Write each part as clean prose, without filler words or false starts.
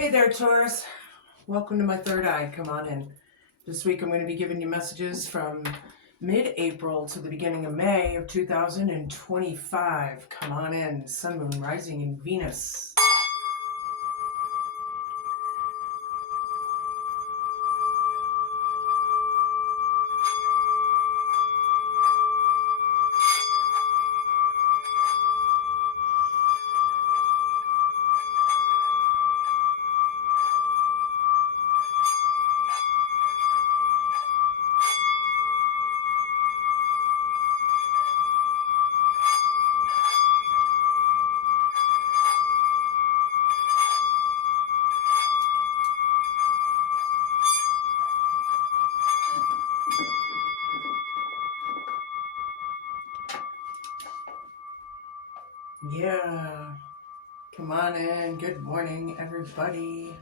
Hey there, Taurus. Welcome to my third eye. Come on in. This week I'm going to be giving you messages from mid-April to the beginning of May of 2025. Come on in. Sun, Moon, Rising, and Venus. Yeah. Come on in. Good morning, everybody.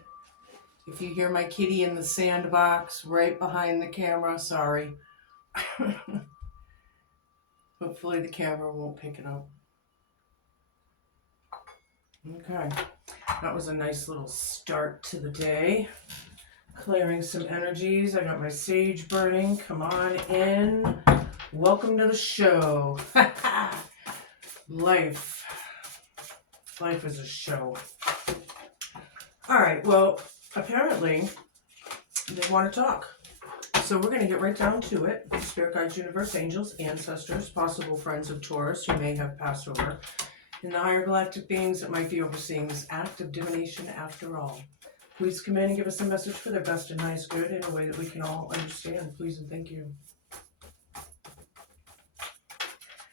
If you hear my kitty in the sandbox right behind the camera, sorry. Hopefully the camera won't pick it up. Okay. That was a nice little start to the day. Clearing some energies. I got my sage burning. Come on in. Welcome to the show. Life is a show. All right, well, apparently they want to talk. So we're going to get right down to it. Spirit guides, universe, angels, ancestors, possible friends of Taurus who may have passed over, and the higher galactic beings that might be overseeing this act of divination after all. Please come in and give us a message for their best and highest good in a way that we can all understand. Please and thank you.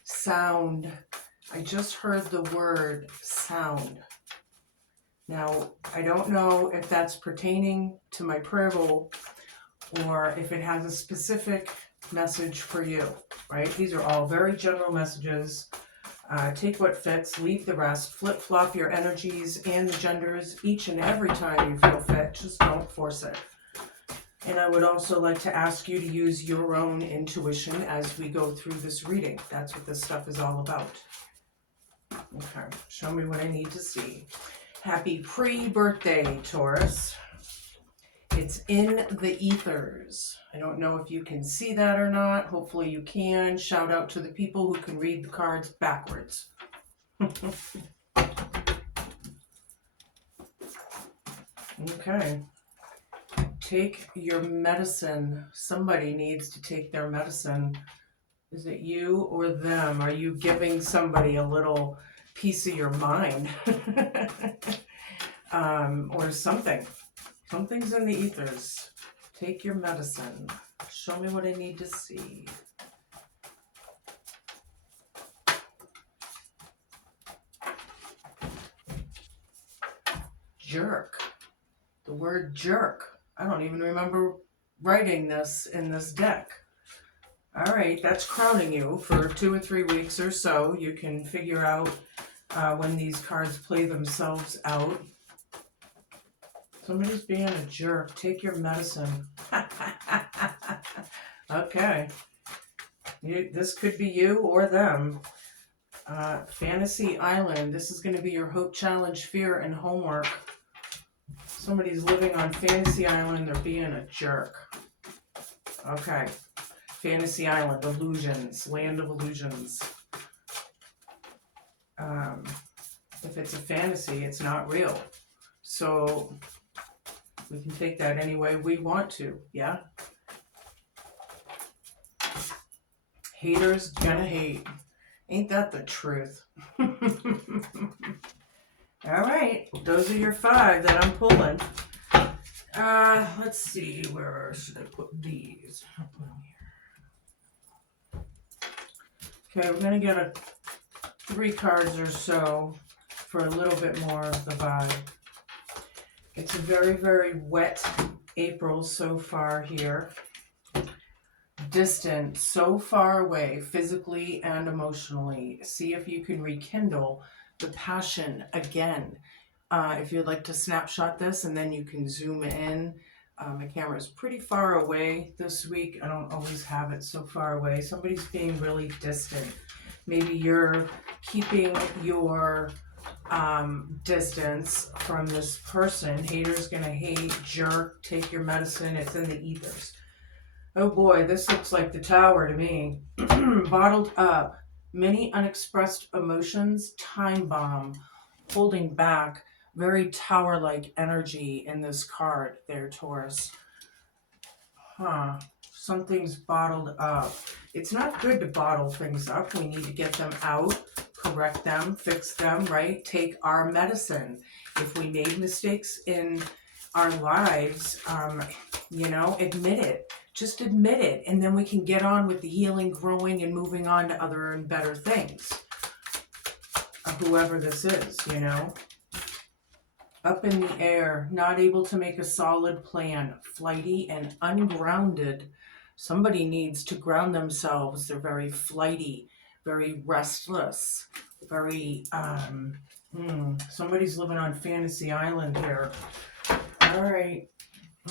Sound. I just heard the word sound. Now, I don't know if that's pertaining to my prayer bowl or if it has a specific message for you, right? These are all very general messages. Take what fits, leave the rest, flip-flop your energies and the genders each and every time you feel fit. Just don't force it. And I would also like to ask you to use your own intuition as we go through this reading. That's what this stuff is all about. Okay, show me what I need to see. Happy pre-birthday, Taurus. It's in the ethers. I don't know if you can see that or not. Hopefully you can. Shout out to the people who can read the cards backwards. Okay. Take your medicine. Somebody needs to take their medicine. Is it you or them? Are you giving somebody a little piece of your mind? Or something. Something's in the ethers. Take your medicine. Show me what I need to see. Jerk. The word jerk. I don't even remember writing this in this deck. All right, that's crowning you for 2 or 3 weeks or so. You can figure out when these cards play themselves out. Somebody's being a jerk. Take your medicine. Okay. This could be you or them. Fantasy Island. This is going to be your hope, challenge, fear, and homework. Somebody's living on Fantasy Island. They're being a jerk. Okay. Fantasy Island. Illusions. Land of illusions. If it's a fantasy, it's not real. So we can take that any way we want to, yeah? Haters gonna hate. Ain't that the truth? All right, those are your 5 that I'm pulling. Let's see, where should I put these? I'll put them here. Okay, we're gonna get 3 cards or so for a little bit more of the vibe. It's a very, very wet April so far here. Distant, so far away, physically and emotionally. See if you can rekindle the passion again. If you'd like to snapshot this and then you can zoom in. My camera is pretty far away this week. I don't always have it so far away. Somebody's being really distant. Maybe you're keeping your distance from this person. Hater's gonna hate, jerk, take your medicine. It's in the ethers. Oh boy, this looks like the Tower to me. Bottled up, many unexpressed emotions, time bomb, holding back, very Tower-like energy in this card there, Taurus. Huh. Something's bottled up. It's not good to bottle things up. We need to get them out, correct them, fix them, right? Take our medicine. If we made mistakes in our lives, admit it. Just admit it. And then we can get on with the healing, growing, and moving on to other and better things. Whoever this is, Up in the air, not able to make a solid plan, flighty and ungrounded. Somebody needs to ground themselves. They're very flighty, very restless, very, somebody's living on Fantasy Island here. All right,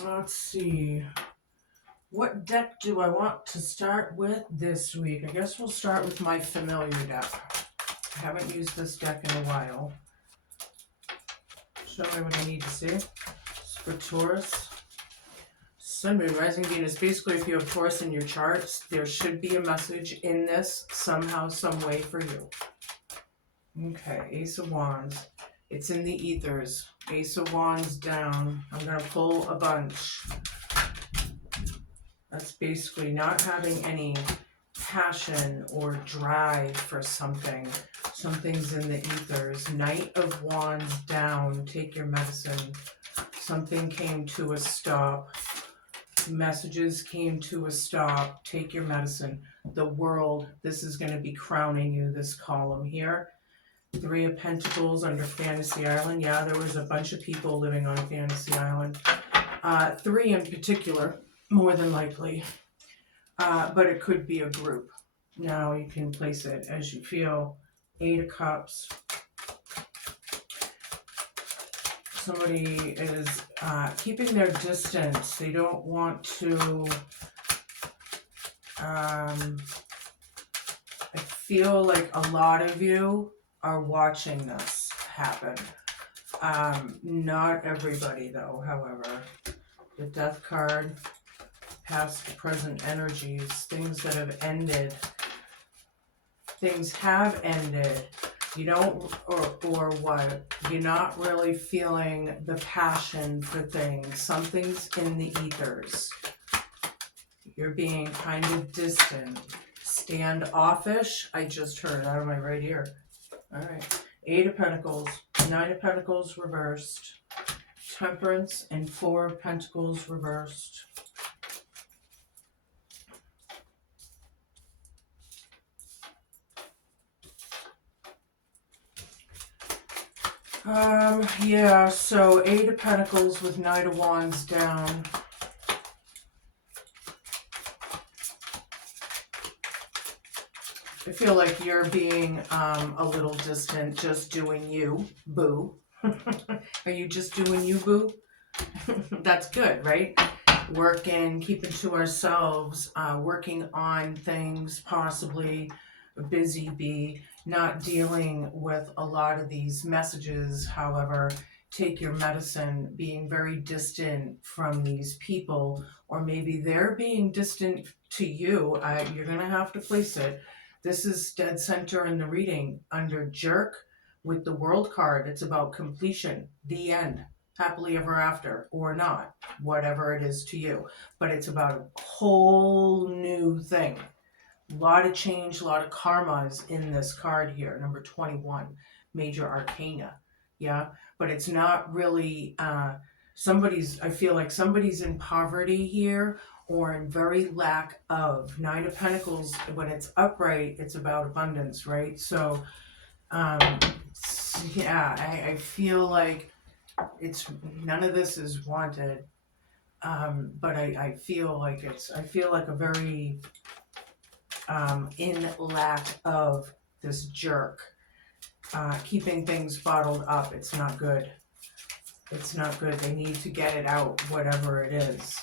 let's see. What deck do I want to start with this week? I guess we'll start with my familiar deck. I haven't used this deck in a while. Show me what I need to see. It's for Taurus. Sun, Moon, Rising, Venus. Basically, if you have Taurus in your charts, there should be a message in this somehow, some way for you. Okay, Ace of Wands. It's in the ethers. Ace of Wands down. I'm going to pull a bunch. That's basically not having any passion or drive for something. Something's in the ethers. Knight of Wands down. Take your medicine. Something came to a stop. Messages came to a stop. Take your medicine. The World. This is going to be crowning you, this column here. Three of Pentacles under Fantasy Island. Yeah, there was a bunch of people living on Fantasy Island. Three in particular, more than likely. But it could be a group. Now you can place it as you feel. Eight of Cups. Somebody is keeping their distance. They don't want to... I feel like a lot of you are watching this happen. Not everybody, though, however. The Death card, past, present energies, things that have ended. Things have ended. You don't, or what? You're not really feeling the passion for things. Something's in the ethers. You're being kind of distant. Standoffish, I just heard out of my right ear. All right. Eight of Pentacles, Nine of Pentacles reversed, Temperance, and Four of Pentacles reversed. Yeah, so Eight of Pentacles with Knight of Wands down. I feel like you're being a little distant, just doing you, boo. Are you just doing you, boo? That's good, right? Working, keeping to ourselves, working on things, possibly a busy bee, not dealing with a lot of these messages. However, take your medicine, being very distant from these people, or maybe they're being distant to you. You're going to have to place it. This is dead center in the reading under Jerk with the World card. It's about completion, the end, happily ever after, or not, whatever it is to you. But it's about a whole new thing. A lot of change, a lot of karmas in this card here, number 21, Major Arcana. Yeah, but it's not really, I feel like somebody's in poverty here, or in very lack of. Nine of Pentacles, when it's upright, it's about abundance, right? So, yeah, I feel like none of this is wanted, but I feel like a very, in lack of this jerk, keeping things bottled up. It's not good. It's not good. They need to get it out, whatever it is.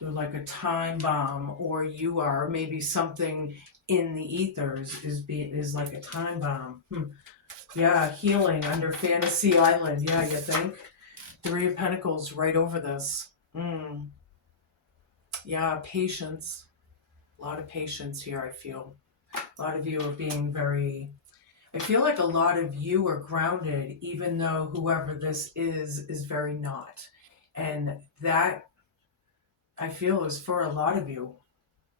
They're like a time bomb, or you are. Maybe something in the ethers is like a time bomb. Yeah, healing under Fantasy Island. Yeah, you think? Three of Pentacles right over this. Yeah, patience. A lot of patience here, I feel. A lot of you are being very... I feel like a lot of you are grounded, even though whoever this is very not. And that, I feel, is for a lot of you.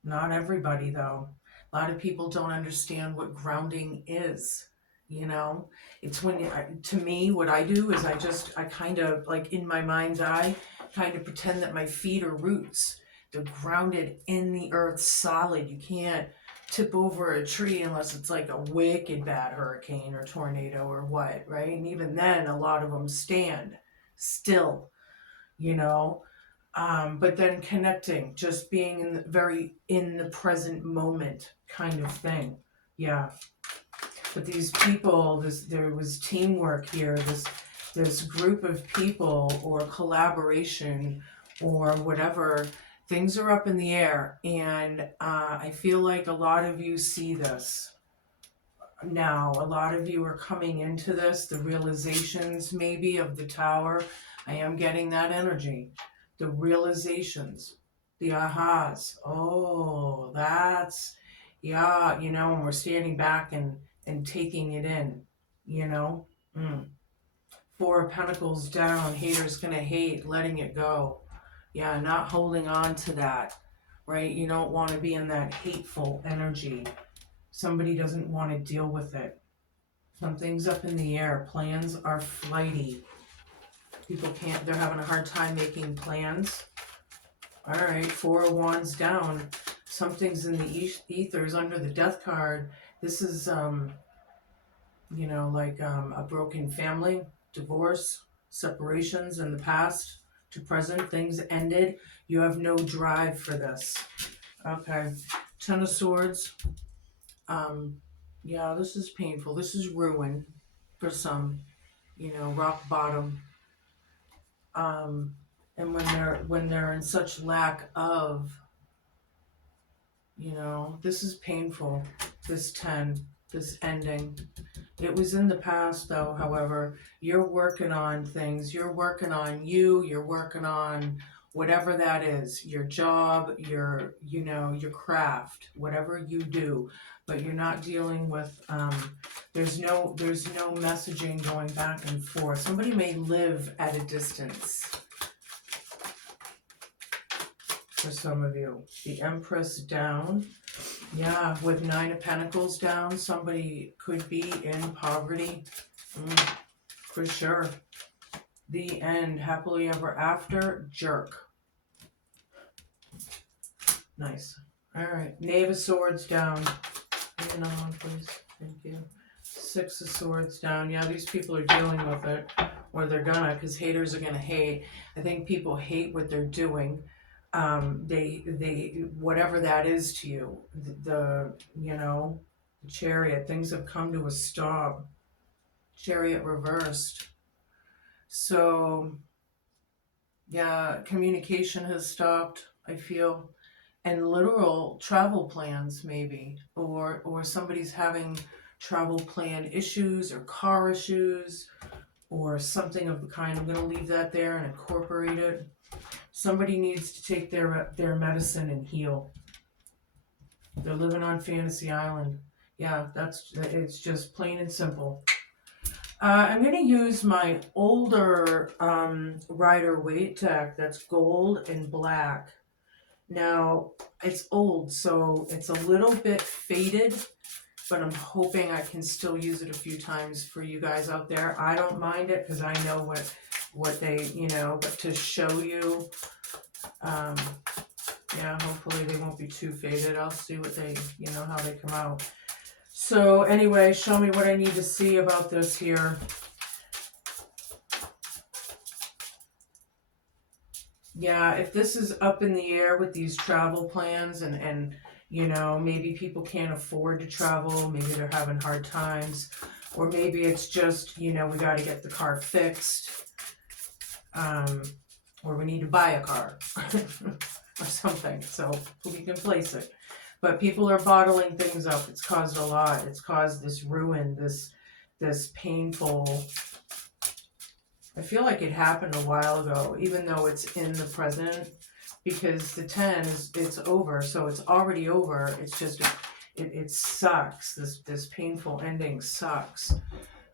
Not everybody, though. A lot of people don't understand what grounding is. You know, it's when, to me, what I do is I kind of, like in my mind's eye, kind of pretend that my feet are roots. They're grounded in the earth solid. You can't tip over a tree unless it's like a wicked bad hurricane or tornado or what, right? And even then, a lot of them stand still, you know. But then connecting, just being in the present moment kind of thing. Yeah. But these people, there was teamwork here, this group of people or collaboration or whatever, things are up in the air. And I feel like a lot of you see this now. A lot of you are coming into this, the realizations maybe of the Tower. I am getting that energy. The realizations, the ahas. Oh, that's, yeah, you know, and we're standing back and taking it in, you know. Four of Pentacles down, haters gonna hate, letting it go. Yeah, not holding on to that, right? You don't want to be in that hateful energy. Somebody doesn't want to deal with it. Something's up in the air. Plans are flighty. People can't, they're having a hard time making plans. All right, Four of Wands down. Something's in the ethers under the Death card. This is, you know, like a broken family, divorce, separations in the past to present. Things ended. You have no drive for this. Okay, Ten of Swords. Yeah, this is painful. This is ruin for some, you know, rock bottom. And when they're in such lack of, you know, this is painful. This 10, this ending. It was in the past though, however. You're working on things. You're working on you. You're working on whatever that is. Your job, your, you know, your craft, whatever you do. But you're not dealing with, there's no messaging going back and forth. Somebody may live at a distance. For some of you. The Empress down. Yeah, with Nine of Pentacles down, somebody could be in poverty. For sure. The End, happily ever after, jerk. Nice. Alright, Knave of Swords down. Hang on, please. Thank you. Six of Swords down. Yeah, these people are dealing with it. Or they're gonna, because haters are gonna hate. I think people hate what they're doing. They whatever that is to you, you know, the Chariot, things have come to a stop. Chariot reversed. So yeah, communication has stopped, I feel, and literal travel plans maybe, or somebody's having travel plan issues or car issues or something of the kind. I'm going to leave that there and incorporate it. Somebody needs to take their medicine and heal. They're living on Fantasy Island. Yeah, it's just plain and simple. I'm going to use my older Rider-Waite deck that's gold and black. Now, it's old, so it's a little bit faded, but I'm hoping I can still use it a few times for you guys out there. I don't mind it because I know what they, you know, but to show you, yeah, hopefully they won't be too faded. I'll see what they, you know, how they come out. So anyway, show me what I need to see about this here. Yeah, if this is up in the air with these travel plans and you know, maybe people can't afford to travel, maybe they're having hard times, or maybe it's just, you know, we got to get the car fixed, or we need to buy a car or something, so we can place it. But people are bottling things up. It's caused a lot. It's caused this ruin, this this painful, I feel like it happened a while ago, even though it's in the present, because the 10 is, it's over, so it's already over. It's just, it sucks. This painful ending sucks.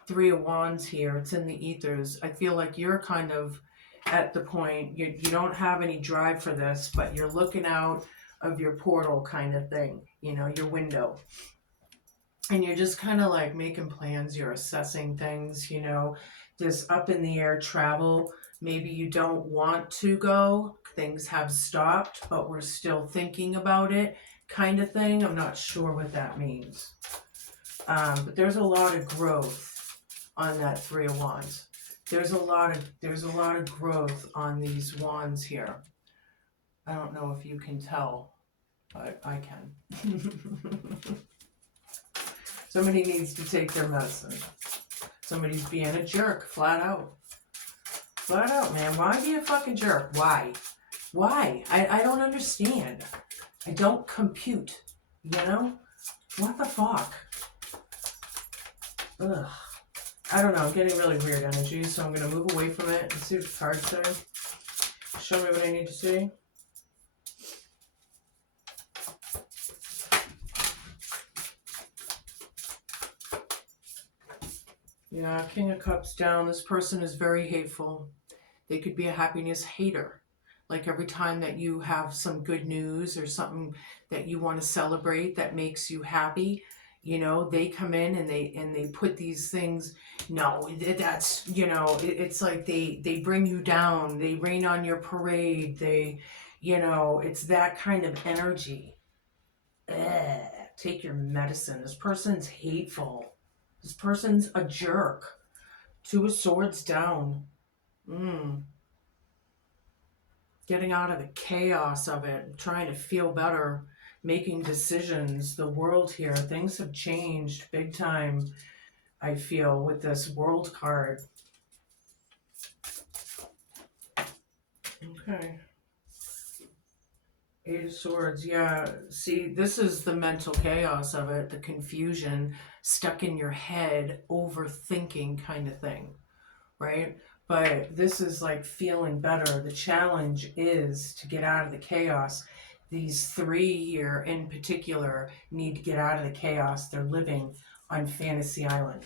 3 of Wands here, it's in the ethers. I feel like you're kind of at the point, you don't have any drive for this, but you're looking out of your portal kind of thing, you know, your window. And you're just kind of like making plans, you're assessing things, you know, this up in the air travel. Maybe you don't want to go, things have stopped, but we're still thinking about it kind of thing. I'm not sure what that means. But there's a lot of growth on that 3 of Wands. There's a lot of growth on these wands here. I don't know if you can tell, but I can. Somebody needs to take their medicine. Somebody's being a jerk, flat out. Flat out, man. Why be a fucking jerk? Why? Why? I don't understand. I don't compute, you know? What the fuck? Ugh. I don't know, I'm getting really weird energy, so I'm going to move away from it and see what the cards say. Show me what I need to see. Yeah, King of Cups down. This person is very hateful. They could be a happiness hater. Like every time that you have some good news or something that you want to celebrate that makes you happy, you know, they come in and they put these things. No, that's, you know, it's like they bring you down. They rain on your parade. They, you know, it's that kind of energy. Ugh, take your medicine. This person's hateful. This person's a jerk. 2 of Swords down. Getting out of the chaos of it, trying to feel better, making decisions. The world here, things have changed big time, I feel, with this World card. Okay. 8 of Swords, yeah. See, this is the mental chaos of it, the confusion, stuck in your head, overthinking kind of thing, right? But this is like feeling better. The challenge is to get out of the chaos. These 3 here in particular need to get out of the chaos. They're living on Fantasy Island.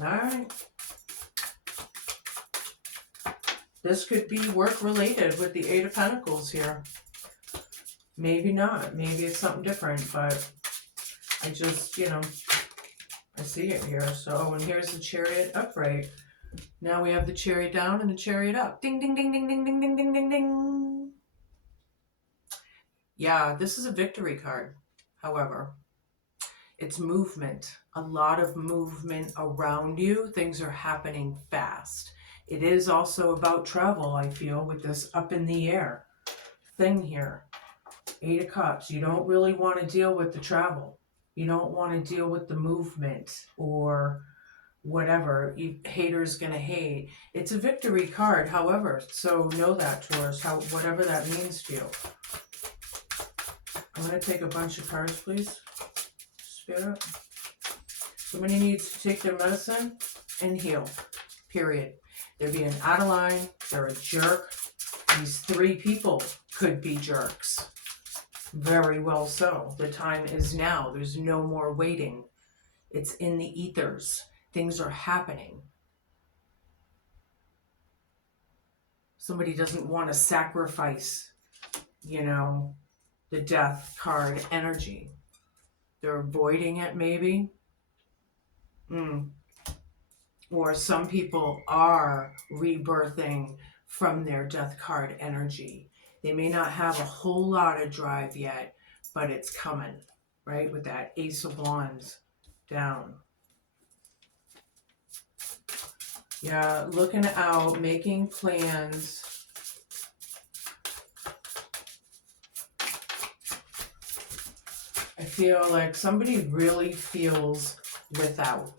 All right. This could be work related with the 8 of Pentacles here. Maybe not. Maybe it's something different, but I just, you know, I see it here. So, and here's the Chariot upright. Now we have the Chariot down and the Chariot up. Ding, ding, ding, ding, ding, ding, ding, ding, ding, ding. Yeah, this is a victory card. However, it's movement. A lot of movement around you. Things are happening fast. It is also about travel, I feel, with this up in the air thing here. 8 of Cups. You don't really want to deal with the travel. You don't want to deal with the movement or whatever. Haters gonna hate. It's a victory card, however, so know that, Taurus, whatever that means to you. I'm gonna take a bunch of cards, please. Spirit. Somebody needs to take their medicine and heal. Period. They're being out of line. They're a jerk. These 3 people could be jerks. Very well so. The time is now. There's no more waiting. It's in the ethers. Things are happening. Somebody doesn't want to sacrifice, you know, the Death card energy. They're avoiding it, maybe. Or some people are rebirthing from their Death card energy. They may not have a whole lot of drive yet, but it's coming, right? With that Ace of Wands down. Yeah, looking out, making plans. I feel like somebody really feels without,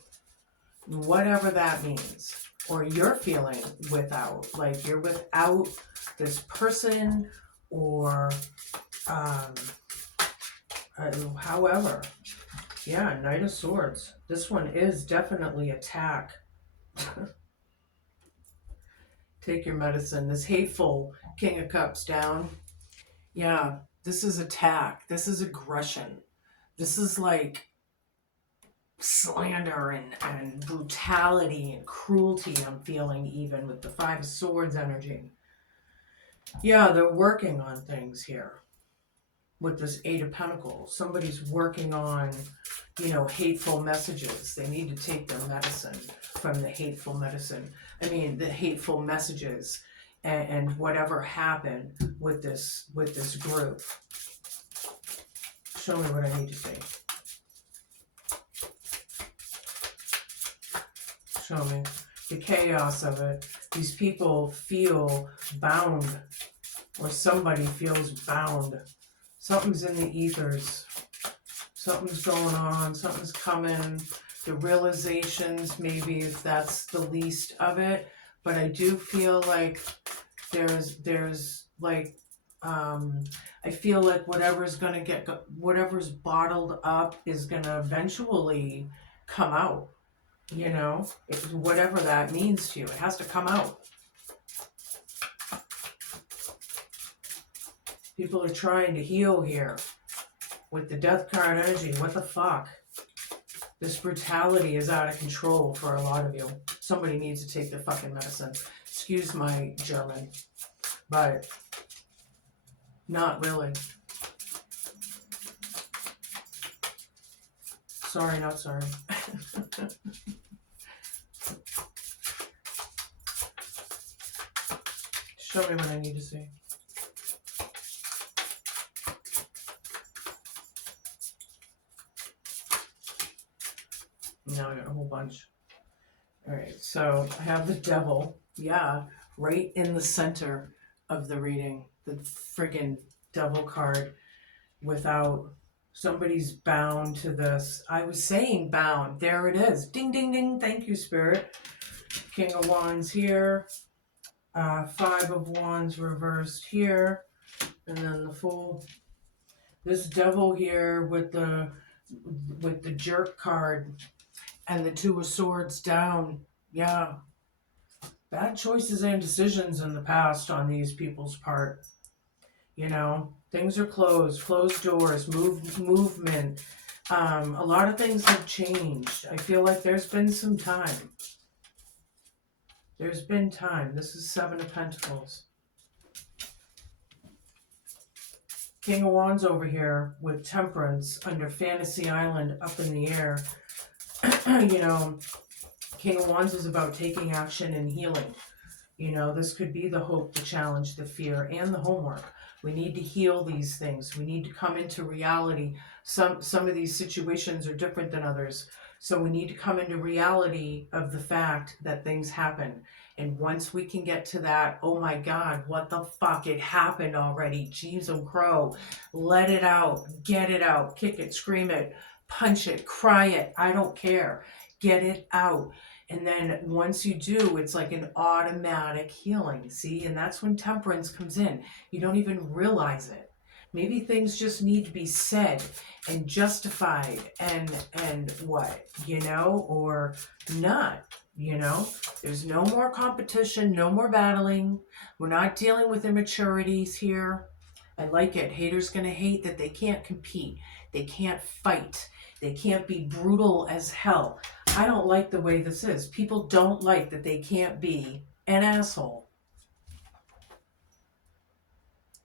whatever that means. Or you're feeling without, like you're without this person or however. Yeah, Knight of Swords. This one is definitely attack. Take your medicine. This hateful King of Cups down. Yeah, this is attack. This is aggression. This is like slander and brutality and cruelty I'm feeling, even with the Five of Swords energy. Yeah, they're working on things here with this Eight of Pentacles. Somebody's working on, hateful messages. They need to take their medicine from the hateful medicine. The hateful messages and whatever happened with this group. Show me what I need to see. Show me the chaos of it. These people feel bound, or somebody feels bound. Something's in the ethers. Something's going on. Something's coming. The realizations, maybe, if that's the least of it. But I do feel like there's like, I feel like whatever's bottled up is gonna eventually come out. Whatever that means to you, it has to come out. People are trying to heal here with the Death card energy. What the fuck? This brutality is out of control for a lot of you. Somebody needs to take their fucking medicine. Excuse my German, but not really. Sorry, not sorry. Show me what I need to see. Now I got a whole bunch. Alright, so I have the Devil. Yeah, right in the center of the reading. The friggin' Devil card. Without, somebody's bound to this. I was saying bound. There it is. Ding, ding, ding. Thank you, Spirit. King of Wands here. Five of Wands reversed here. And then the Fool. This Devil here with the Jerk card. And the Two of Swords down. Yeah. Bad choices and decisions in the past on these people's part. Things are closed doors, movement. A lot of things have changed. I feel like there's been some time. There's been time. This is Seven of Pentacles. King of Wands over here with Temperance under Fantasy Island up in the air. King of Wands is about taking action and healing. This could be the hope, the challenge, the fear, and the homework. We need to heal these things. We need to come into reality. Some of these situations are different than others. So we need to come into reality of the fact that things happen. And once we can get to that, oh my God, what the fuck? It happened already. Jeez, oh crow. Let it out. Get it out. Kick it, scream it, punch it, cry it. I don't care. Get it out. And then once you do, it's like an automatic healing, see? And that's when Temperance comes in. You don't even realize it. Maybe things just need to be said and justified and what, or not, There's no more competition, no more battling. We're not dealing with immaturities here. I like it. Haters gonna hate that they can't compete. They can't fight. They can't be brutal as hell. I don't like the way this is. People don't like that they can't be an asshole.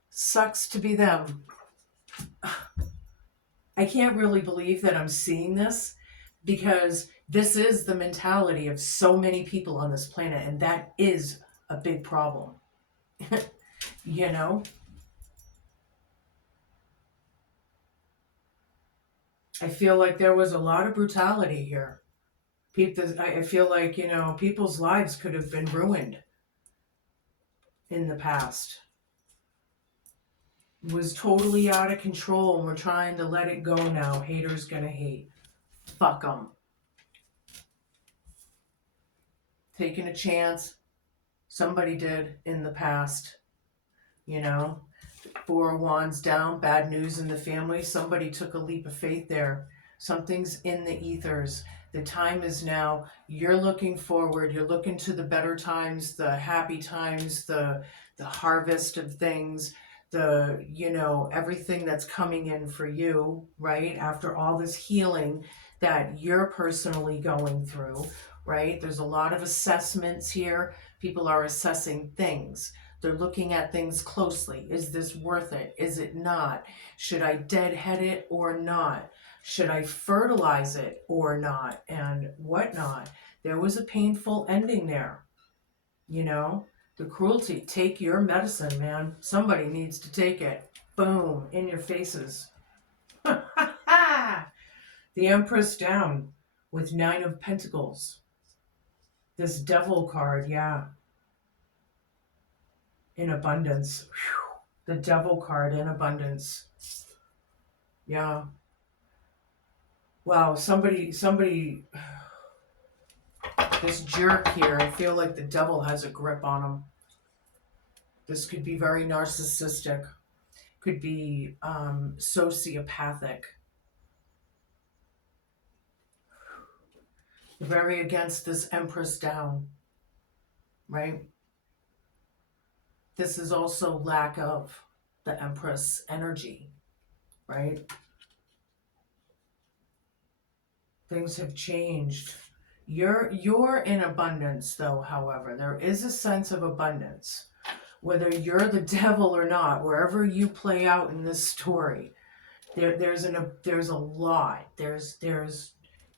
Sucks to be them. I can't really believe that I'm seeing this, because this is the mentality of so many people on this planet, and that is a big problem. I feel like there was a lot of brutality here. I feel like, people's lives could have been ruined in the past. It was totally out of control, and we're trying to let it go now. Haters gonna hate. Fuck them. Taking a chance. Somebody did in the past. Four of Wands down. Bad news in the family. Somebody took a leap of faith there. Something's in the ethers. The time is now. You're looking forward. You're looking to the better times, the happy times, the harvest of things, the, you know, everything that's coming in for you, right? After all this healing that you're personally going through, right? There's a lot of assessments here. People are assessing things. They're looking at things closely. Is this worth it? Is it not? Should I deadhead it or not? Should I fertilize it or not? And whatnot. There was a painful ending there. You know, the cruelty. Take your medicine, man. Somebody needs to take it. Boom, in your faces. The Empress down with 9 of Pentacles. This Devil card, yeah. In abundance. Whew. The Devil card in abundance. Yeah. Wow, somebody, this jerk here, I feel like the devil has a grip on him. This could be very narcissistic. Could be sociopathic. Very against this Empress down, right? This is also lack of the Empress energy, right? Things have changed. You're in abundance though, however. There is a sense of abundance. Whether you're the devil or not, wherever you play out in this story, there's a lot. There's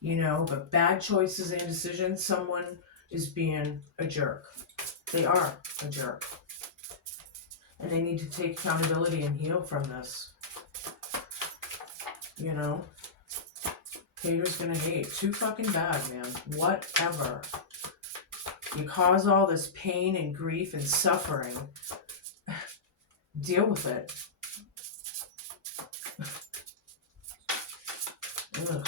you know, but bad choices and decisions, someone is being a jerk. They are a jerk. And they need to take accountability and heal from this. You know? Haters gonna hate. Too fucking bad, man. Whatever. You cause all this pain and grief and suffering. Deal with it. Ugh.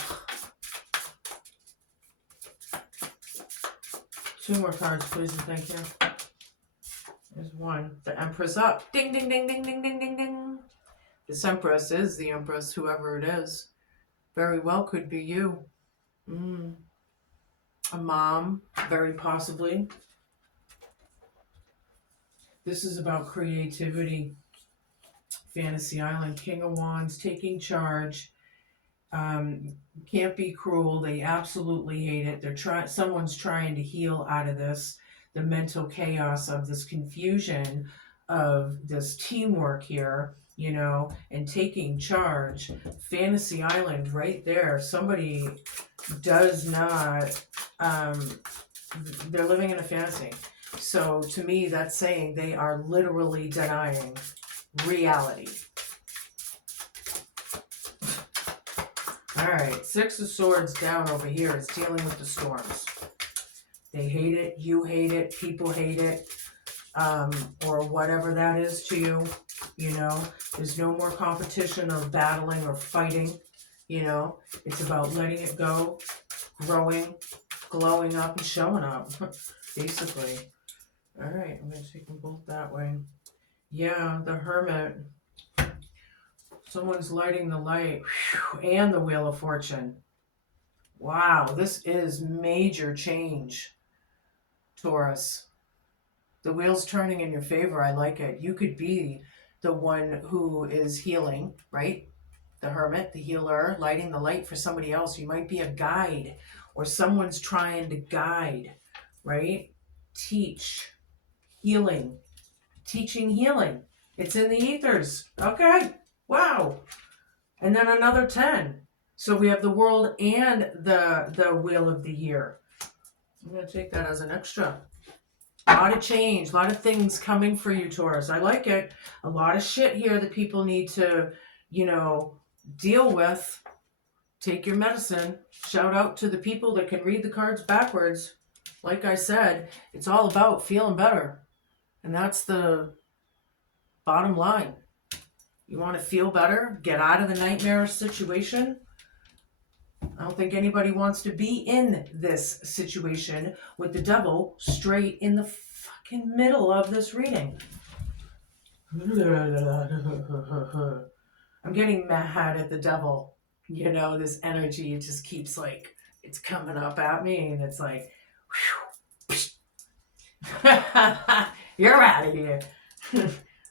2 more cards, please, and thank you. There's 1. The Empress up. Ding, ding, ding, ding, ding, ding, ding, ding. This Empress is the Empress, whoever it is. Very well could be you. A mom, very possibly. This is about creativity. Fantasy Island, King of Wands, taking charge. Can't be cruel. They absolutely hate it. Someone's trying to heal out of this. The mental chaos of this confusion, of this teamwork here, you know, and taking charge. Fantasy Island right there. Somebody does not, they're living in a fantasy. So to me, that's saying they are literally denying reality. All right, 6 of Swords down over here is dealing with the storms. They hate it, you hate it, people hate it, or whatever that is to you, you know. There's no more competition or battling or fighting, you know. It's about letting it go, growing, glowing up, and showing up, basically. All right, I'm going to take them both that way. Yeah, the Hermit. Someone's lighting the light. Whew, and the Wheel of Fortune. Wow, this is major change, Taurus. The wheel's turning in your favor. I like it. You could be the one who is healing, right? The Hermit, the healer, lighting the light for somebody else. You might be a guide, or someone's trying to guide, right? Teach. Healing. Teaching healing. It's in the ethers. Okay. Wow. And then another 10. So we have the World and the Wheel of the Year. I'm going to take that as an extra. A lot of change. A lot of things coming for you, Taurus. I like it. A lot of shit here that people need to, you know, deal with. Take your medicine. Shout out to the people that can read the cards backwards. Like I said, it's all about feeling better. And that's the bottom line. You want to feel better? Get out of the nightmarish situation? I don't think anybody wants to be in this situation with the devil straight in the fucking middle of this reading. I'm getting mad at the devil. You know, this energy, it just keeps like, it's coming up at me and it's like, you're out of here.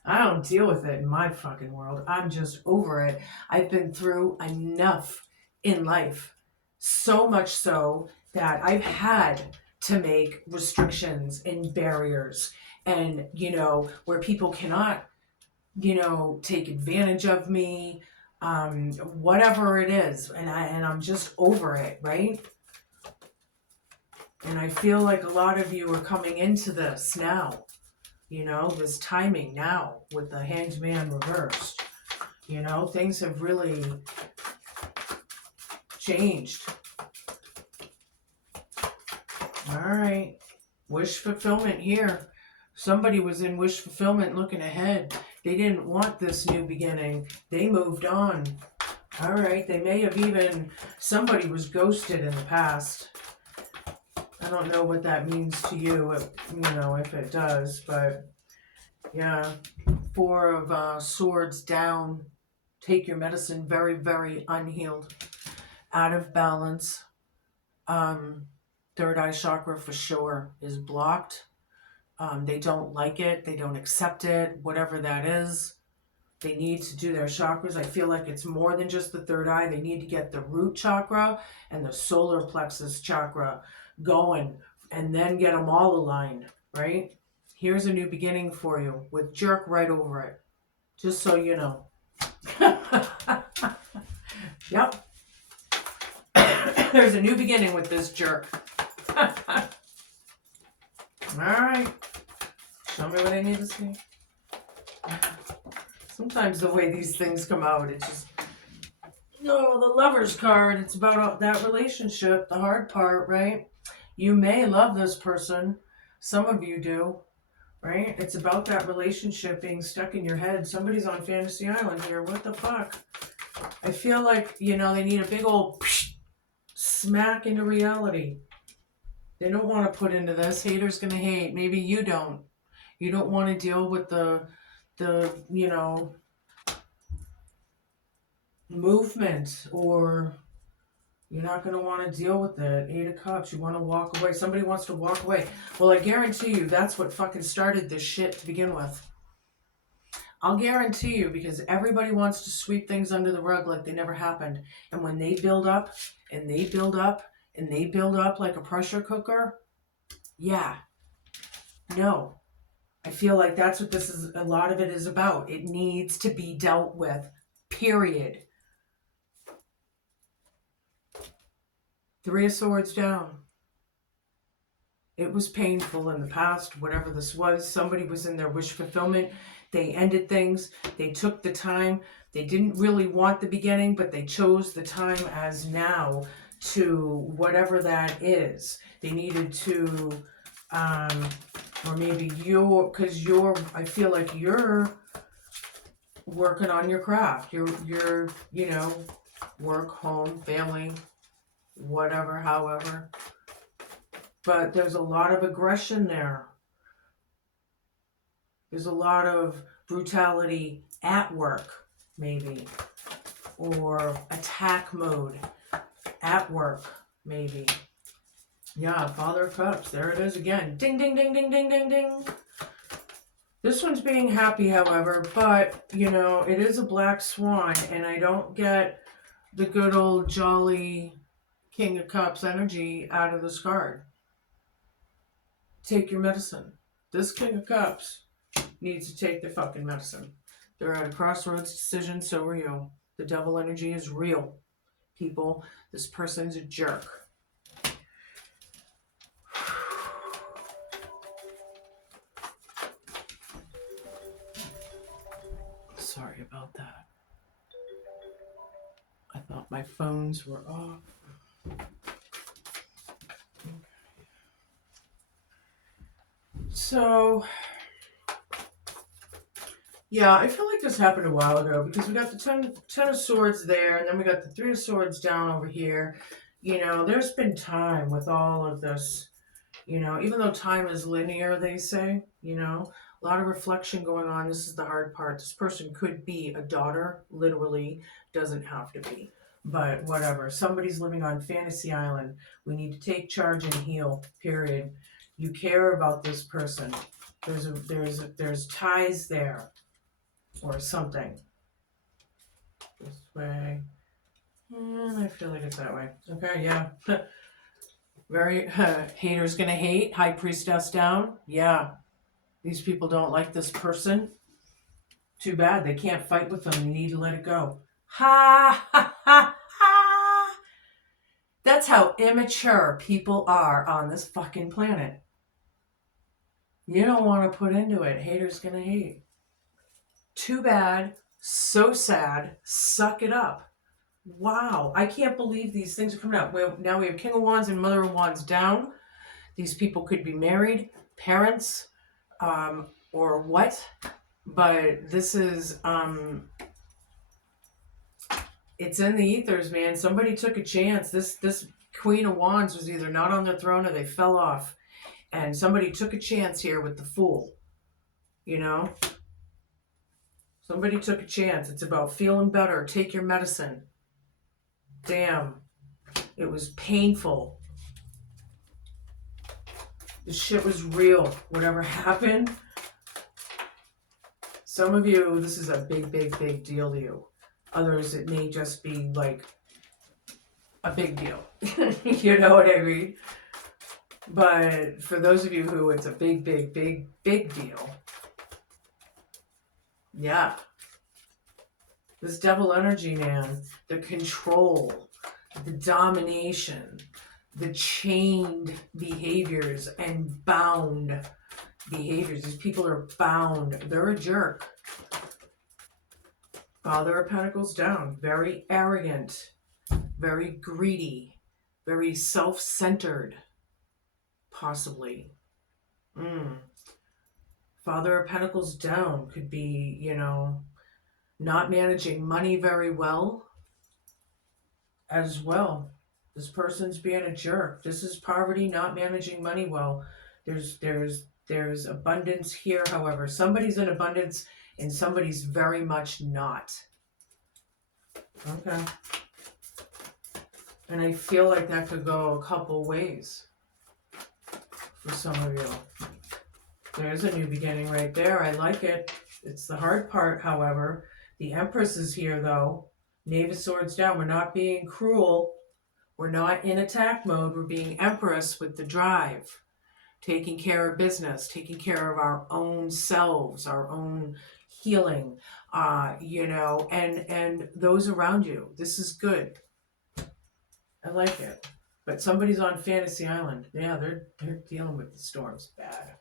I don't deal with it in my fucking world. I'm just over it. I've been through enough in life. So much so that I've had to make restrictions and barriers and, you know, where people cannot, you know, take advantage of me, whatever it is. And I'm just over it, right? And I feel like a lot of you are coming into this now. You know, this timing now with the Hanged Man reversed. You know, things have really changed. All right. Wish fulfillment here. Somebody was in wish fulfillment looking ahead. They didn't want this new beginning. They moved on. All right. They may have even, somebody was ghosted in the past. I don't know what that means to you, you know, if it does, but yeah. Four of Swords down. Take your medicine. Very, very unhealed. Out of balance. Third eye chakra for sure is blocked. They don't like it. They don't accept it. Whatever that is. They need to do their chakras. I feel like it's more than just the third eye. They need to get the root chakra and the solar plexus chakra going and then get them all aligned, right? Here's a new beginning for you with jerk right over it. Just so you know. Yep. There's a new beginning with this jerk. All right. Show me what I need to see. Sometimes the way these things come out, it's just, no, the Lover's card, it's about that relationship, the hard part, right? You may love this person. Some of you do, right? It's about that relationship being stuck in your head. Somebody's on Fantasy Island here. What the fuck? I feel like, you know, they need a big old smack into reality. They don't want to put into this. Haters gonna hate. Maybe you don't. You don't want to deal with the you know, movement, or you're not going to want to deal with it. 8 of Cups. You want to walk away. Somebody wants to walk away. Well, I guarantee you that's what fucking started this shit to begin with. I'll guarantee you, because everybody wants to sweep things under the rug like they never happened. And when they build up and they build up and they build up like a pressure cooker, yeah, no. I feel like that's what this is, a lot of it is about. It needs to be dealt with, period. 3 of Swords down. It was painful in the past, whatever this was. Somebody was in their wish fulfillment. They ended things. They took the time. They didn't really want the beginning, but they chose the time as now to whatever that is. They needed to, or maybe because I feel like you're working on your craft. You're, you know, work, home, family, whatever, however. But there's a lot of aggression there. There's a lot of brutality at work, maybe. Or attack mode at work, maybe. Yeah, Father of Cups. There it is again. Ding, ding, ding, ding, ding, ding, ding. This one's being happy, however, but, you know, it is a black swan, and I don't get the good old jolly King of Cups energy out of this card. Take your medicine. This King of Cups needs to take their fucking medicine. They're at a crossroads decision, so are you. The devil energy is real. People, this person's a jerk. Sorry about that. I thought my phones were off. So, yeah, I feel like this happened a while ago, because we got the 10 of Swords there, and then we got the 3 of Swords down over here. You know, there's been time with all of this, you know, even though time is linear, they say, you know, a lot of reflection going on. This is the hard part. This person could be a daughter, literally, doesn't have to be. But whatever. Somebody's living on Fantasy Island. We need to take charge and heal. Period. You care about this person. There's ties there, or something. This way. And I feel like it's that way. Okay, yeah. Very haters gonna hate. High Priestess down. Yeah. These people don't like this person. Too bad. They can't fight with them. You need to let it go. Ha ha ha ha. That's how immature people are on this fucking planet. You don't want to put into it. Haters gonna hate. Too bad. So sad. Suck it up. Wow. I can't believe these things are coming out. Well, now we have King of Wands and Mother of Wands down. These people could be married, parents, or what? But this is, it's in the ethers, man. Somebody took a chance. This Queen of Wands was either not on their throne or they fell off. And somebody took a chance here with the Fool. You know? Somebody took a chance. It's about feeling better. Take your medicine. Damn. It was painful. This shit was real. Whatever happened. Some of you, this is a big, big, big deal to you. Others, it may just be like a big deal. You know what I mean? But for those of you who it's a big, big, big, big deal. Yeah. This devil energy, man. The control. The domination. The chained behaviors and bound behaviors. These people are bound. They're a jerk. Father of Pentacles down. Very arrogant. Very greedy. Very self-centered. Possibly. Father of Pentacles down could be, you know, not managing money very well as well. This person's being a jerk. This is poverty, not managing money well. There's abundance here, however. Somebody's in abundance and somebody's very much not. Okay. And I feel like that could go a couple ways for some of you. There's a new beginning right there. I like it. It's the hard part, however. The Empress is here, though. Knave of Swords down. We're not being cruel. We're not in attack mode. We're being Empress with the drive. Taking care of business. Taking care of our own selves. Our own healing. You know, and those around you. This is good. I like it. But somebody's on Fantasy Island. Yeah, they're dealing with the storms bad.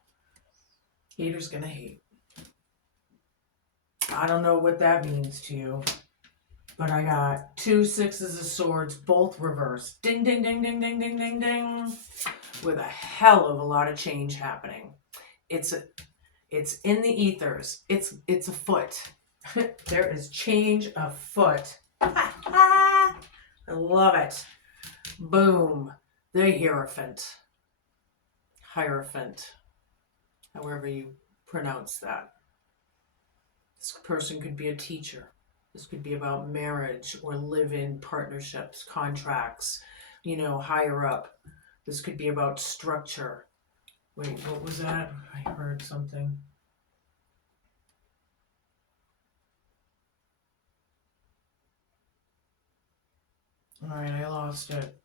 Haters gonna hate. I don't know what that means to you. But I got 2 sixes of swords, both reversed. Ding, ding, ding, ding, ding, ding, ding, ding. With a hell of a lot of change happening. It's in the ethers. It's afoot. There is change afoot. I love it. Boom. The Hierophant. Hierophant. However you pronounce that. This person could be a teacher. This could be about marriage or live-in partnerships, contracts, you know, higher up. This could be about structure. Wait, what was that? I heard something. All right, I lost it.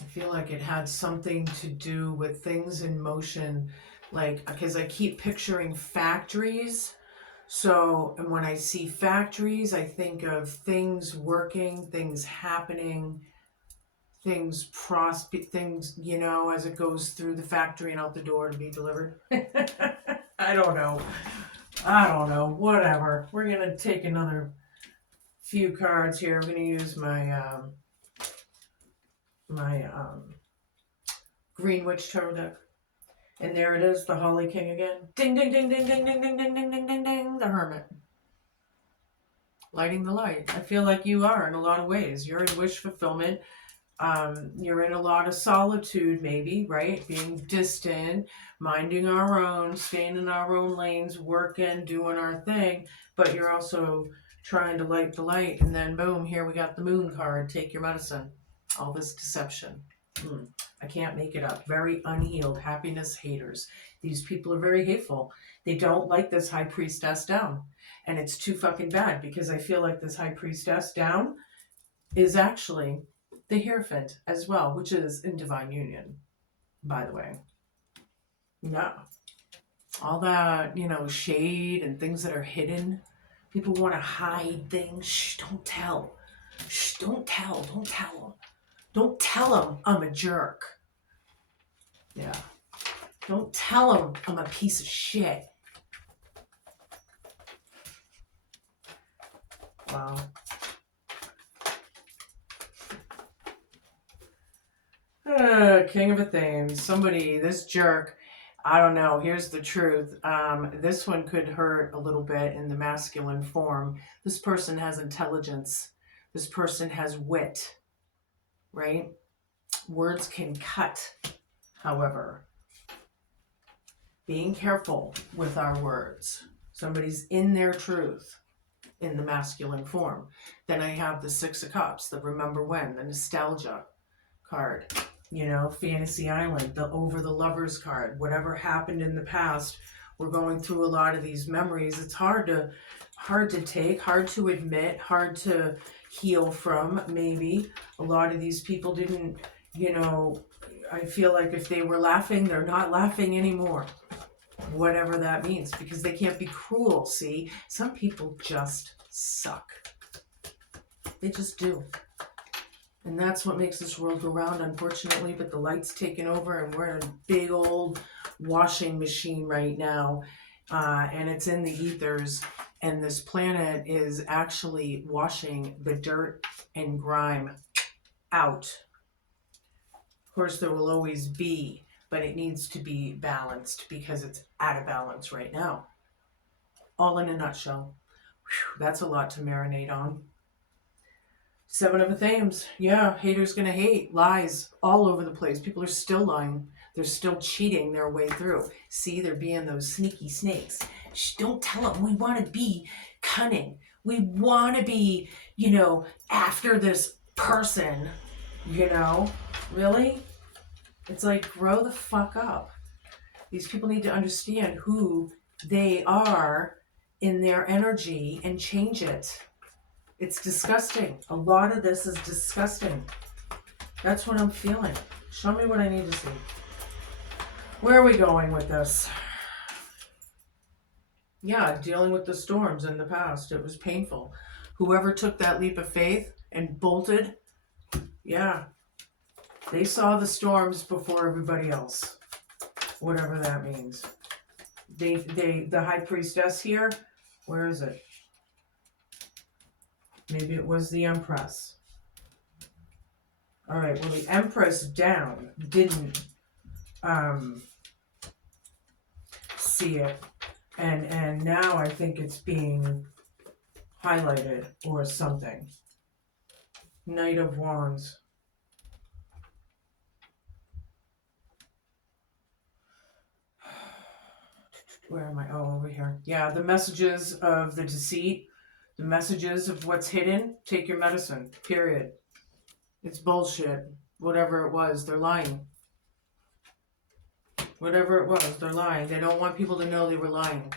I feel like it had something to do with things in motion, like, because I keep picturing factories. So, and when I see factories, I think of things working, things happening, things things, you know, as it goes through the factory and out the door to be delivered. I don't know. Whatever. We're going to take another few cards here. I'm going to use my Green Witch Tarot deck. And there it is, the Holly King again. Ding, ding, ding, ding, ding, ding, ding, ding, ding, ding, ding, ding. The Hermit. Lighting the light. I feel like you are in a lot of ways. You're in wish fulfillment. You're in a lot of solitude, maybe, right? Being distant, minding our own, staying in our own lanes, working, doing our thing, but you're also trying to light the light, and then boom, here we got the moon card. Take your medicine. All this deception. I can't make it up. Very unhealed happiness haters. These people are very hateful. They don't like this high priestess down. And it's too fucking bad, because I feel like this high priestess down is actually the Hierophant as well, which is in divine union, by the way. Yeah. All that, shade and things that are hidden. People want to hide things. Shh, don't tell. Shh, don't tell. Don't tell them. Don't tell them I'm a jerk. Yeah. Don't tell them I'm a piece of shit. Wow. King of Athens. Somebody, this jerk, I don't know. Here's the truth. This one could hurt a little bit in the masculine form. This person has intelligence. This person has wit, right? Words can cut, however. Being careful with our words. Somebody's in their truth in the masculine form. Then I have the Six of Cups, the remember when, the nostalgia card. Fantasy Island, the over the lovers card. Whatever happened in the past, we're going through a lot of these memories. It's hard to take, hard to admit, hard to heal from. Maybe a lot of these people didn't, I feel like if they were laughing, they're not laughing anymore. Whatever that means, because they can't be cruel. See, some people just suck. They just do. And that's what makes this world go round, unfortunately. But the light's taken over, and we're in a big old washing machine right now. And it's in the ethers. And this planet is actually washing the dirt and grime out. Of course, there will always be, but it needs to be balanced, because it's out of balance right now. All in a nutshell. Whew, that's a lot to marinate on. Seven of Athens. Yeah, haters gonna hate. Lies all over the place. People are still lying. They're still cheating their way through. See, they're being those sneaky snakes. Shh, don't tell them. We want to be cunning. We want to be, after this person, Really? It's like, grow the fuck up. These people need to understand who they are in their energy and change it. It's disgusting. A lot of this is disgusting. That's what I'm feeling. Show me what I need to see. Where are we going with this? Yeah, dealing with the storms in the past. It was painful. Whoever took that leap of faith and bolted, yeah, they saw the storms before everybody else. Whatever that means. The high priestess here, where is it? Maybe it was the Empress. All right, well, the Empress down didn't see it. And now I think it's being highlighted or something. Knight of Wands. Where am I? Oh, over here. Yeah, the messages of the deceit, the messages of what's hidden. Take your medicine, period. It's bullshit. Whatever it was, they're lying. Whatever it was, they're lying. They don't want people to know they were lying.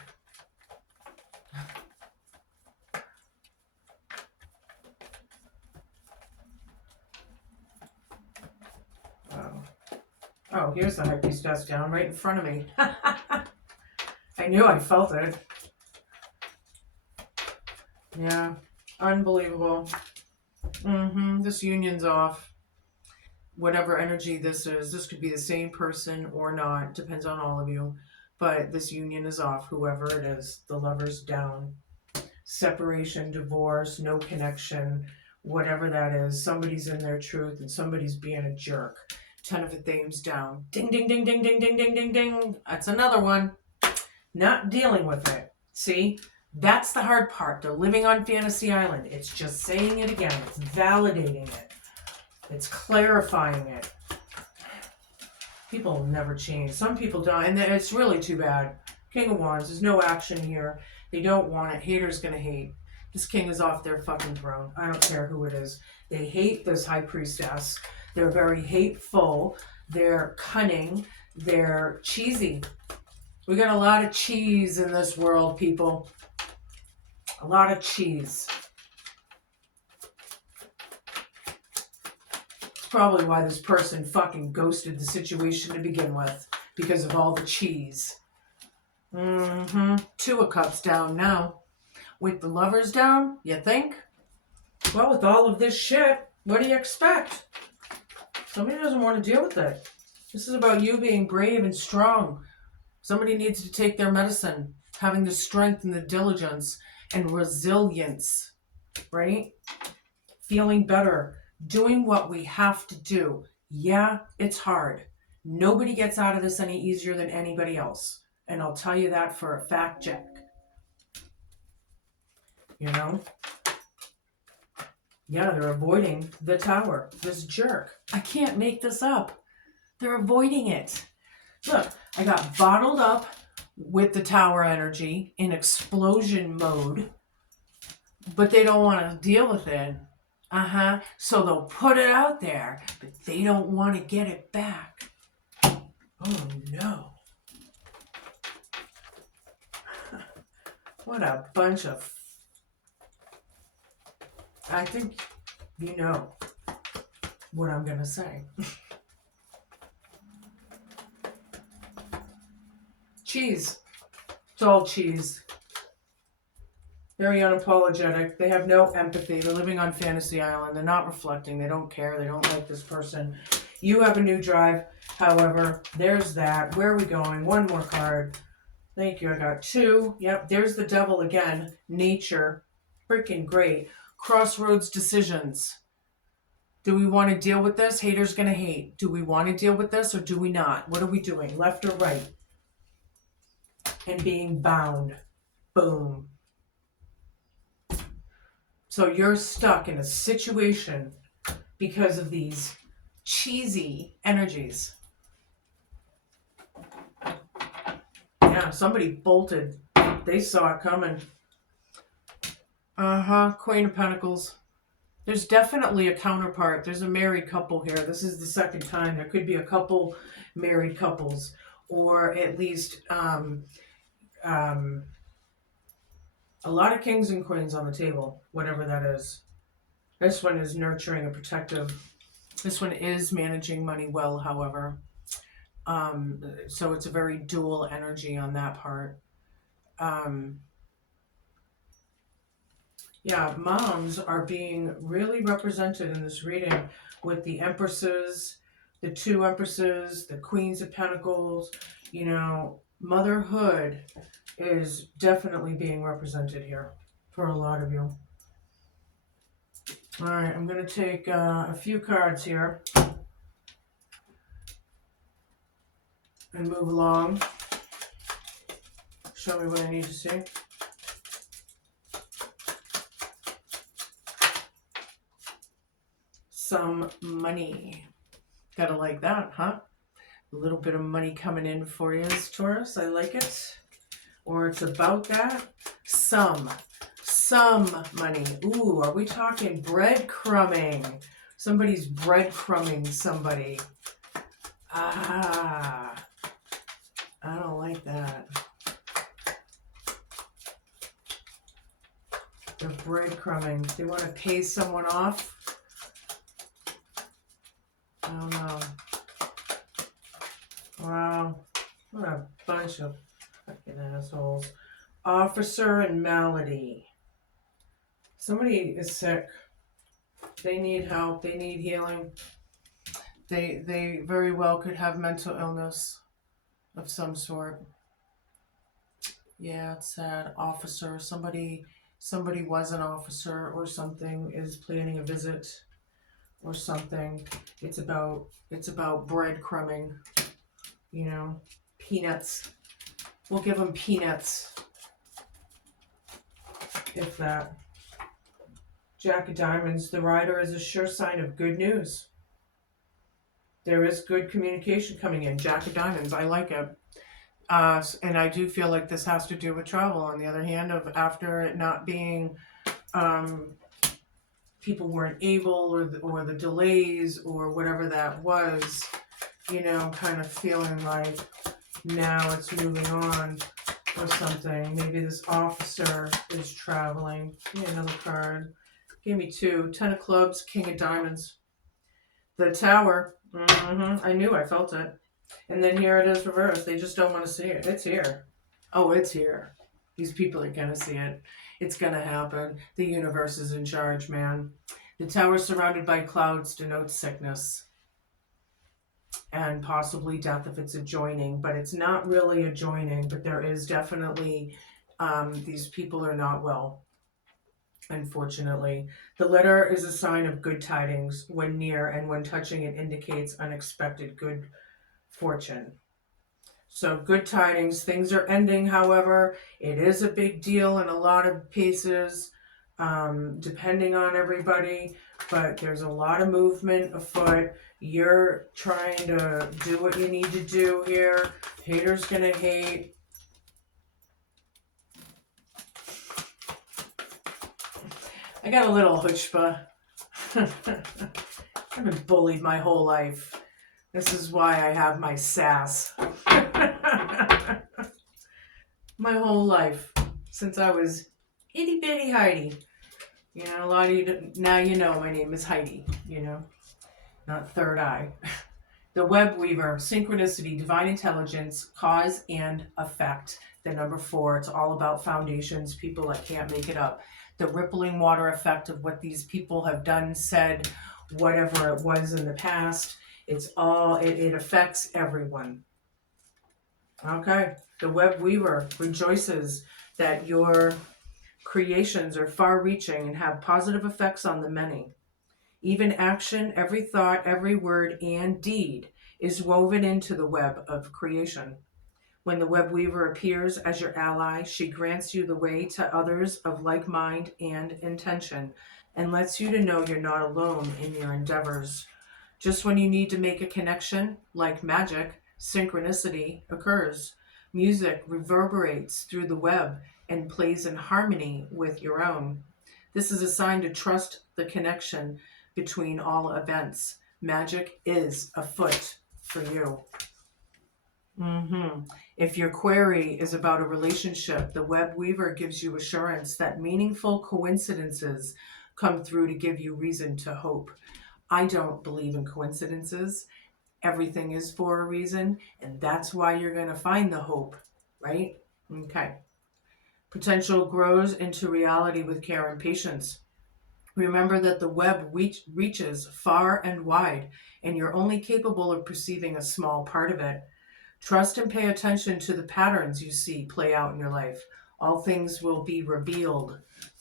Oh, here's the high priestess down right in front of me. I knew I felt it. Yeah, unbelievable. This union's off. Whatever energy this is, this could be the same person or not. Depends on all of you. But this union is off, whoever it is. The lover's down. Separation, divorce, no connection, whatever that is. Somebody's in their truth and somebody's being a jerk. 10 of Athens down. Ding, ding, ding, ding, ding, ding, ding, ding, ding. That's another one. Not dealing with it. See? That's the hard part. They're living on Fantasy Island. It's just saying it again. It's validating it. It's clarifying it. People never change. Some people don't, and it's really too bad. King of Wands, there's no action here. They don't want it. Haters gonna hate. This king is off their fucking throne. I don't care who it is. They hate this high priestess. They're very hateful. They're cunning. They're cheesy. We got a lot of cheese in this world, people. A lot of cheese. It's probably why this person fucking ghosted the situation to begin with. Because of all the cheese. Two of Cups down now. With the Lovers down, you think? Well, with all of this shit, what do you expect? Somebody doesn't want to deal with it. This is about you being brave and strong. Somebody needs to take their medicine. Having the strength and the diligence and resilience. Right? Feeling better. Doing what we have to do. Yeah, it's hard. Nobody gets out of this any easier than anybody else. And I'll tell you that for a fact check. You know? Yeah, they're avoiding the Tower. This jerk. I can't make this up. They're avoiding it. Look, I got bottled up with the Tower energy in explosion mode. But they don't want to deal with it. So they'll put it out there. But they don't want to get it back. Oh no. What a bunch of... I think you know what I'm going to say. Cheese. It's all cheese. Very unapologetic. They have no empathy. They're living on Fantasy Island. They're not reflecting. They don't care. They don't like this person. You have a new drive. However, there's that. Where are we going? One more card. Thank you. I got two. Yep. There's the Devil again. Nature. Freaking great. Crossroads decisions. Do we want to deal with this? Haters gonna hate. Do we want to deal with this or do we not? What are we doing? Left or right? And being bound. Boom. So you're stuck in a situation because of these cheesy energies. Yeah, somebody bolted. They saw it coming. Queen of Pentacles. There's definitely a counterpart. There's a married couple here. This is the second time. There could be a couple married couples. Or at least a lot of kings and queens on the table. Whatever that is. This one is nurturing and protective. This one is managing money well, however. So it's a very dual energy on that part. Yeah, moms are being really represented in this reading with the Empresses, the two Empresses, the Queens of Pentacles. You know, motherhood is definitely being represented here for a lot of you. All right, I'm going to take a few cards here and move along. Show me what I need to see. Some money. Gotta like that, huh? A little bit of money coming in for you, Taurus. I like it. Or it's about that. Some money. Ooh, are we talking breadcrumbing? Somebody's breadcrumbing somebody. I don't like that. They're breadcrumbing. They want to pay someone off. I don't know. Wow. What a bunch of fucking assholes. Officer and malady. Somebody is sick. They need help. They need healing. They very well could have mental illness of some sort. Yeah, it's sad. Officer. Somebody was an officer or something, is planning a visit or something. It's about breadcrumbing, you know, peanuts. We'll give them peanuts, if that. Jack of Diamonds. The Rider is a sure sign of good news. There is good communication coming in. Jack of Diamonds, I like it. And I do feel like this has to do with travel. On the other hand, of after it not being, people weren't able, or the delays, or whatever that was, kind of feeling like now it's moving on or something. Maybe this officer is traveling. Give me another card. Give me two. Ten of Clubs, King of Diamonds. The Tower. I knew, I felt it. And then here it is reversed. They just don't want to see it. It's here. Oh, it's here. These people are going to see it. It's going to happen. The universe is in charge, man. The Tower surrounded by clouds denotes sickness and possibly death if it's adjoining, but it's not really adjoining, but there is definitely, these people are not well, unfortunately. The letter is a sign of good tidings. When near and when touching, it indicates unexpected good fortune. So good tidings. Things are ending, however. It is a big deal in a lot of cases, depending on everybody, but there's a lot of movement afoot. You're trying to do what you need to do here. Haters gonna hate. I got a little chutzpah. I've been bullied my whole life. This is why I have my sass. My whole life, since I was itty bitty Heidi. A lot of you, now my name is Heidi, not Third Eye. The Web Weaver, synchronicity, divine intelligence, cause and effect. The number 4, it's all about foundations, people that can't make it up. The rippling water effect of what these people have done, said, whatever it was in the past. It's all, it affects everyone. Okay. The Web Weaver rejoices that your creations are far-reaching and have positive effects on the many. Even action, every thought, every word and deed is woven into the web of creation. When the Web Weaver appears as your ally, she grants you the way to others of like mind and intention, and lets you to know you're not alone in your endeavors. Just when you need to make a connection, like magic, synchronicity occurs. Music reverberates through the web and plays in harmony with your own. This is a sign to trust the connection between all events. Magic is afoot for you. If your query is about a relationship, the Web Weaver gives you assurance that meaningful coincidences come through to give you reason to hope. I don't believe in coincidences. Everything is for a reason, and that's why you're going to find the hope, right? Okay. Potential grows into reality with care and patience. Remember that the web reaches far and wide, and you're only capable of perceiving a small part of it. Trust and pay attention to the patterns you see play out in your life. All things will be revealed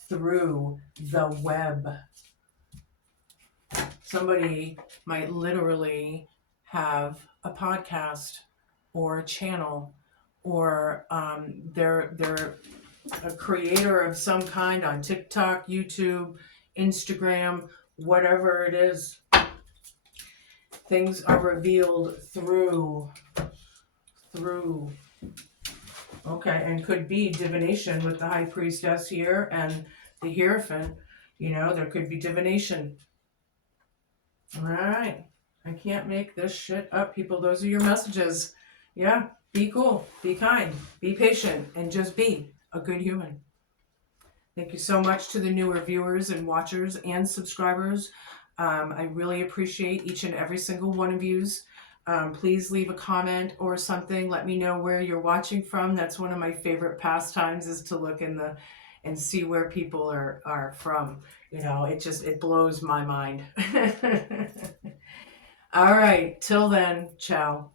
through the web. Somebody might literally have a podcast or a channel, or they're a creator of some kind on TikTok, YouTube, Instagram, whatever it is. Things are revealed through. Okay, and could be divination with the High Priestess here and the Hierophant. There could be divination. All right. I can't make this shit up, people. Those are your messages. Yeah, be cool, be kind, be patient, and just be a good human. Thank you so much to the newer viewers and watchers and subscribers. I really appreciate each and every single one of yous. Please leave a comment or something. Let me know where you're watching from. That's one of my favorite pastimes, is to look in and see where people are from. It blows my mind. All right, till then, ciao.